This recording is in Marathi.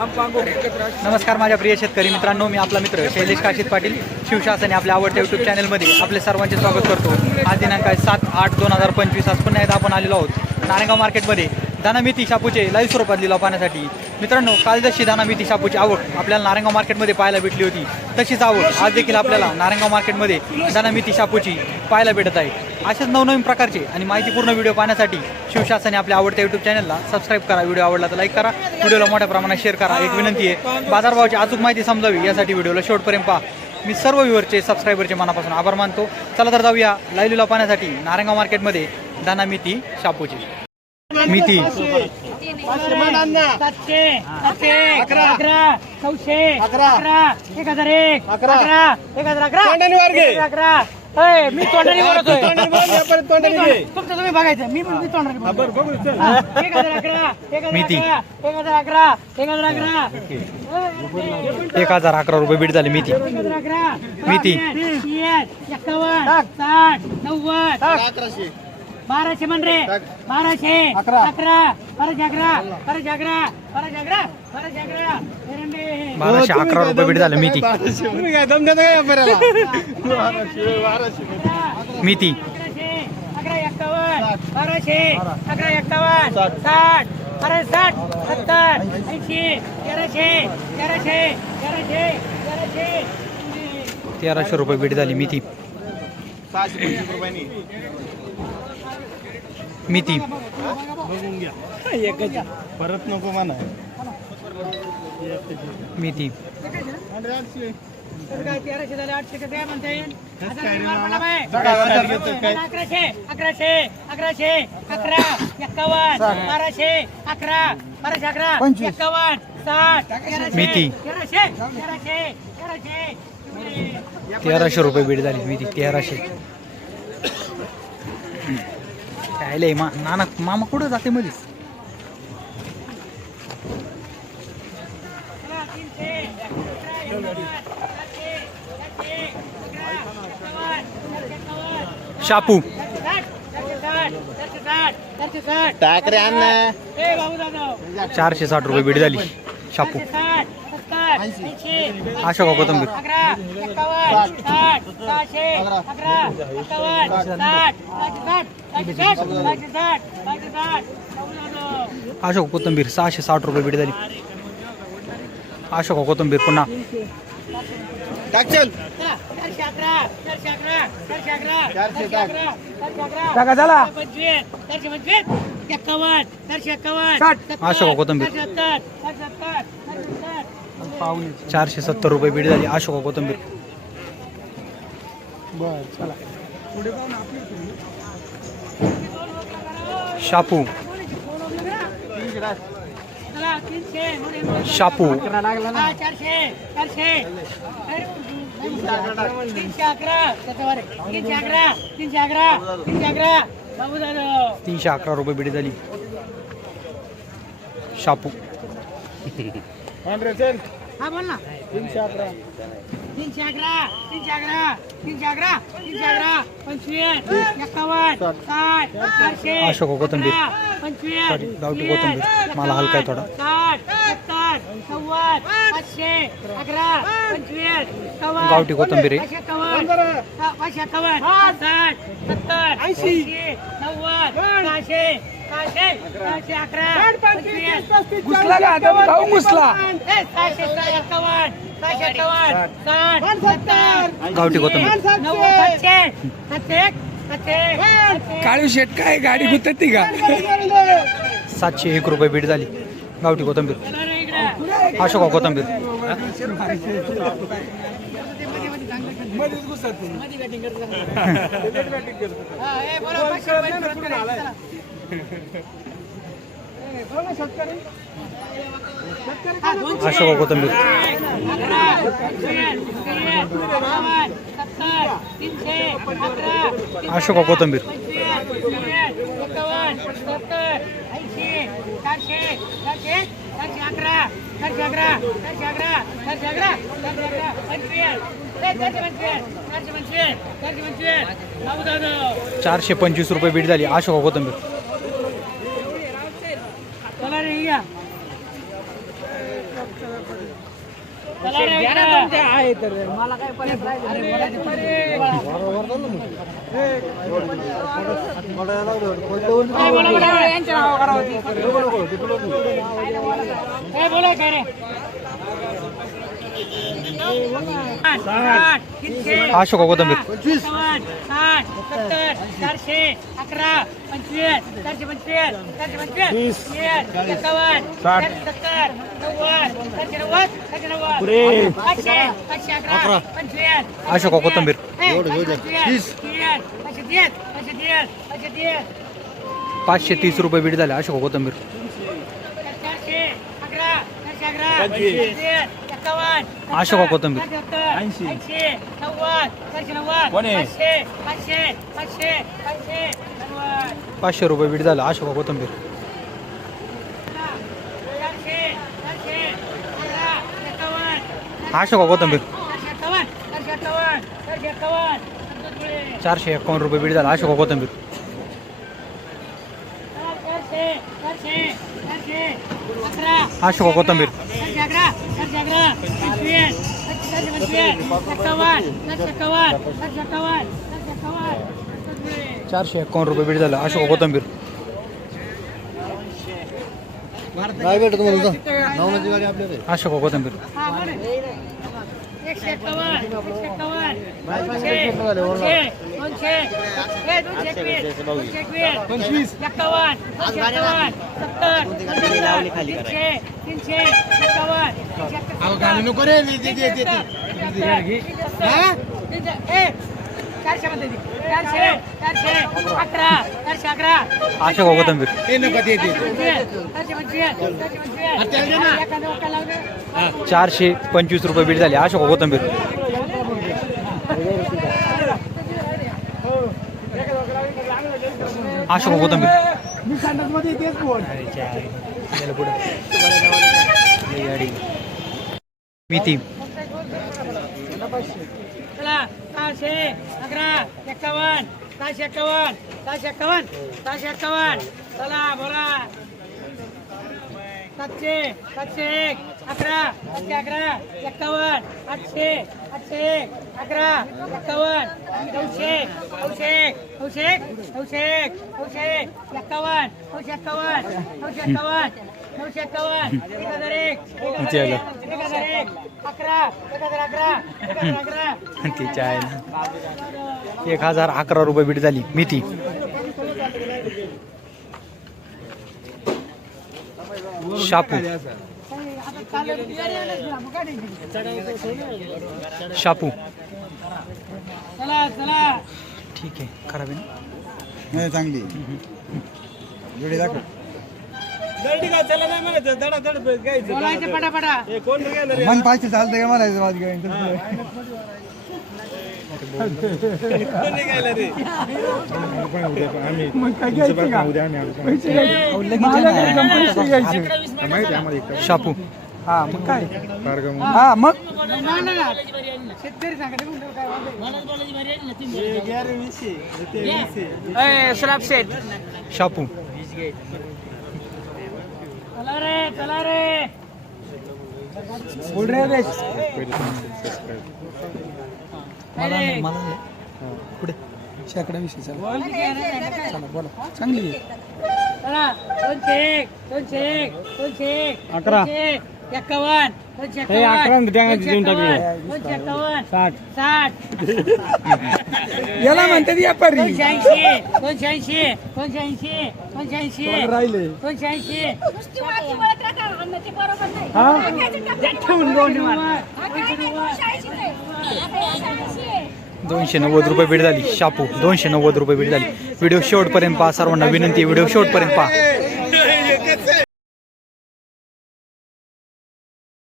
नमस्कार माझ्या प्रिय शेतकरी मित्रांनो मी आपला मित्र शैलेश काशीत पाटील. शिवशासने आपल्या आवडत्या युट्यूब चॅनलमध्ये आपले सर्वांचे स्वागत करतो. आज दिनांक आहे सात आठ दोन हजार पंचवीस. आज पुन्हा एकदा आपण आलेलो आहोत नारायणगाव मार्केटमध्ये. दानामिती शापूचे लाईव्ह स्वरूपात लिलाव पाहण्यासाठी. मित्रांनो काल जशी दानामिती शापूची आवक आपल्याला नारायणगाव मार्केटमध्ये पाहायला भेटली होती तशीच आवक आज देखील आपल्याला नारायणगाव मार्केटमध्ये दानामिती शापूची पाहायला भेटत आहे. असेच नवनवीन प्रकारचे आणि माहितीपूर्ण व्हिडिओ पाहण्यासाठी शिवशासन आपल्या आवडत्या युट्यूब चॅनलला सबस्क्राईब करा. व्हिडिओ आवडला तर लाईक करा. व्हिडिओला मोठ्या प्रमाणात शेअर करा. एक विनंती आहे बाजारभावाची अचूक माहिती समजावी यासाठी व्हिडिओला शेवटपर्यंत पहा. मी सर्व व्ह्युअरचे सबस्क्रायबरचे मनापासून आभार मानतो. चला तर जाऊया लाईव्ह लिलाव पाहण्यासाठी नारायणगाव मार्केटमध्ये दाना मिती शापूची. मिती. सातशे सातशे अकरा अकरा नऊशे अकरा. एक हजार एक अकरा. एक हजार अकरा अकरा. मी तोंडाने बोलतोय. तुमचं तुम्ही बघायचं मी पण मी तोंडाने बोलतोय. बरं, बघू, चल. हा, एक हजार अकरा एक हजार मिती. अकरा एक हजार अकरा एक हजार अकरा एक हजार अकरा रुपये बीट झाली मिती एक हजार अकरा मिती. एक्कावन्न साठ नव्वद बाराशे म्हण रे बाराशे. अकरा. बाराशे अकरा अकरा बाराशे अकरा बाराशे अकरा एरंडे. बाराशे अकरा रुपये बीट झालं मिती. मिती. अकराशे. अकरा एक्कावन्न. बाराशे. अकरा एक्कावन्न. साठ. साठ. सत्तर. ऐंशी. तेराशे. तेराशे. तेराशे. तेराशे. तेराशे रुपये बीट झाली मिती. सहाशे रुपयांनी. मिती परत नको म्हणा मिती तर काय तेराशे झाले आठशे का काय म्हणता येईल हजार काय रे माल मामा? पडला बाई. सगळा हजार घेतोय काय? अकराशे अकराशे अकराशे अकरा एक्कावन्न बाराशे अकरा बाराशे अकरा एक्कावन्न साठ तेराशे. तेराशे तेराशे रुपये बीट झाली मिती तेराशे लय मा नाना मामा कुठं जाते एक्कावन्न शापू साठ चारशे साठ बाबू रुपये बीट झाली शापू कोथंबीर अकरा एक्कावन्न साठ अशोक कोथंबीर सहाशे साठ रुपये बीट झाली. अशोका कोथंबीर पुन्हा. टाक अशोका कोथिंबीर. चारशे सत्तर रुपये बीट झाली. अशोका कोथंबीर. शापू चला, बाबू दादा तीनशे अकरा रुपये बिडी झाली. शापू. हा बोल ना तीनशे अकरा. तीनशे अकरा तीनशे अकरा तीनशे अकरा तीनशे अकरा पंचवीस एक्कावन्न साठ चारशे अशोक कोथिंबीर. पंचवीस सॉरी, गावठी कोथिंबीर. मला हलका आहे थोडा. साठ पाचशे अकरा पंचवीस गावठी कोथिंबीर आहे. पाचशे एक्कावन्न हा, पाचशे एक्कावन्न साठ सत्तर ऐंशी. नव्वद सहाशे सहाशे सहाशे अकरा पंचवीस घुसला का आता? भाऊ घुसला. ए, सहाशे सहा एक्कावन्न सहाशे एक्कावन्न साठ. सत्तर गावठी कोथिंबीर. नव्वद सातशे सातशे एक, सातशे एक, सातशे एक. काळू शेट काय? गाडी गुतती का? सातशे एक रुपये बीट झाली. गावठी कोथंबीर. अशोक कोथंबीर. अशोक कोथंबीर. अशोक ए, कोथंबीर. तीनशे, अकरा, चारशे, चारशे, चारशे अकरा, चारशे अकरा, चारशे अकरा, चारशे अकरा, चारशे अकरा, पंचवीस, ए, चारशे पंचवीस, चारशे पंचवीस, चारशे पंचवीस, बाबू दादा. चारशे पंचवीस रुपये बीट झाली अशोका कोथंबीर काय बोला. काय रे तीनशे, अशोक कोथंबीर साठ, सत्तर, चारशे अकरा पंचवीस चारशे पंचवीस चारशे पंचवीस. चारशे सत्तर नव्वद चारशे नव्वद चारशे नव्वद. पाचशे पाचशे अकरा पंचवीस अशोक कोथंबीर पाचशे तीस रुपये बीट झाले. अशोक कोथंबीर चारशे अकरा चारशे अकरा पंचवीस अशोक कोथिंबीर. ऐंशी. पाचशे रुपये बीट झालं अशोक कोथंबीर. अशोक कोथंबीर. चारशे एकावन्न रुपये बीट झालं अशोक कोथंबीर. अशोक कोथंबीर. चारशे एकावन्न रुपये बीट झालं. अशोक कोथंबीर. काय भेटत तुम्हाला अशोक कोथंबीर. हा, बरं. एकशे एकावन्न एकशे एकावन्न. दोनशे दोनशे ए, दोनशे एकवीस दोनशे एकवीस. पंचवीस. एकावन्न दोनशे एकावन्न. सत्तर तीनशे तीनशे एकावन्न. नको रे ते- ते- ते- ते- चारशे मध्ये दे. चारशे चारशे अकरा चारशे अकरा अशोक कोथंबीर चारशे पंचवीस रुपये बीट झाले. अशोक कोथंबीर. अशोक कोथंबीर. मी संडासमध्ये सहाशे अकरा एकावन्न सहाशे एकावन्न सहाशे एकावन्न सहाशे एकावन्न. चला बोला. सातशे सातशे एक अकरा सातशे अकरा एकावन्न आठशे आठशे एक अकरा एकावन्न नऊशे नऊशे एक नऊशे एक नऊशे एक नऊशे एक एकावन्न नऊशे एकावन्न नऊशे एकावन्न. नऊशे एक हजार एक एक हजार एक एक हजार एक अकरा एक हजार अकरा एक हजार अकरा. तिच्या आहे एक हजार अकरा रुपये बीट झाली. मेथी शापू. शापू. चला चला. ठीक आहे. खराब आहे ना नाही चांगली जोडी दाखव बोलायचं पटापटा. मन पाहिजे चालतंय का मला माझी काय घ्यायचं घ्यायचे. शापू. हा मग काय? हा मग. शेतकरी सांगते म्हणतो काय वांदे. शापू रे रे मला नाही, मला नाही. पुढे शेकडा विषय चला. बोल चांगली अकरा. दोनशे एक, एकावन्न दोनशे अकरा एकावन्न आणि त्या दोनशे देऊन टाकले. एकावन्न, दोनशे एकावन्न साठ. साठ. याला म्हणतात व्यापारी दोनशे ऐंशी दोनशे ऐंशी दोनशे ऐंशी दोनशे ऐंशी राहिले दोनशे ऐंशी नुसती माती वळत राहता, अन्न ते बरोबर नाही. हा? टाकायचं, टाकायचं. ठेवून दोन मार. हा, काय नाही, दोनशे ऐंशीच आहे. आता हे ऐंशी आहे. दोनशे नव्वद रुपये बीट झाली शापू दोनशे नव्वद रुपये बीट झाली व्हिडिओ शेवटपर्यंत पहा सर्वांना विनंती व्हिडिओ शेवटपर्यंत पहा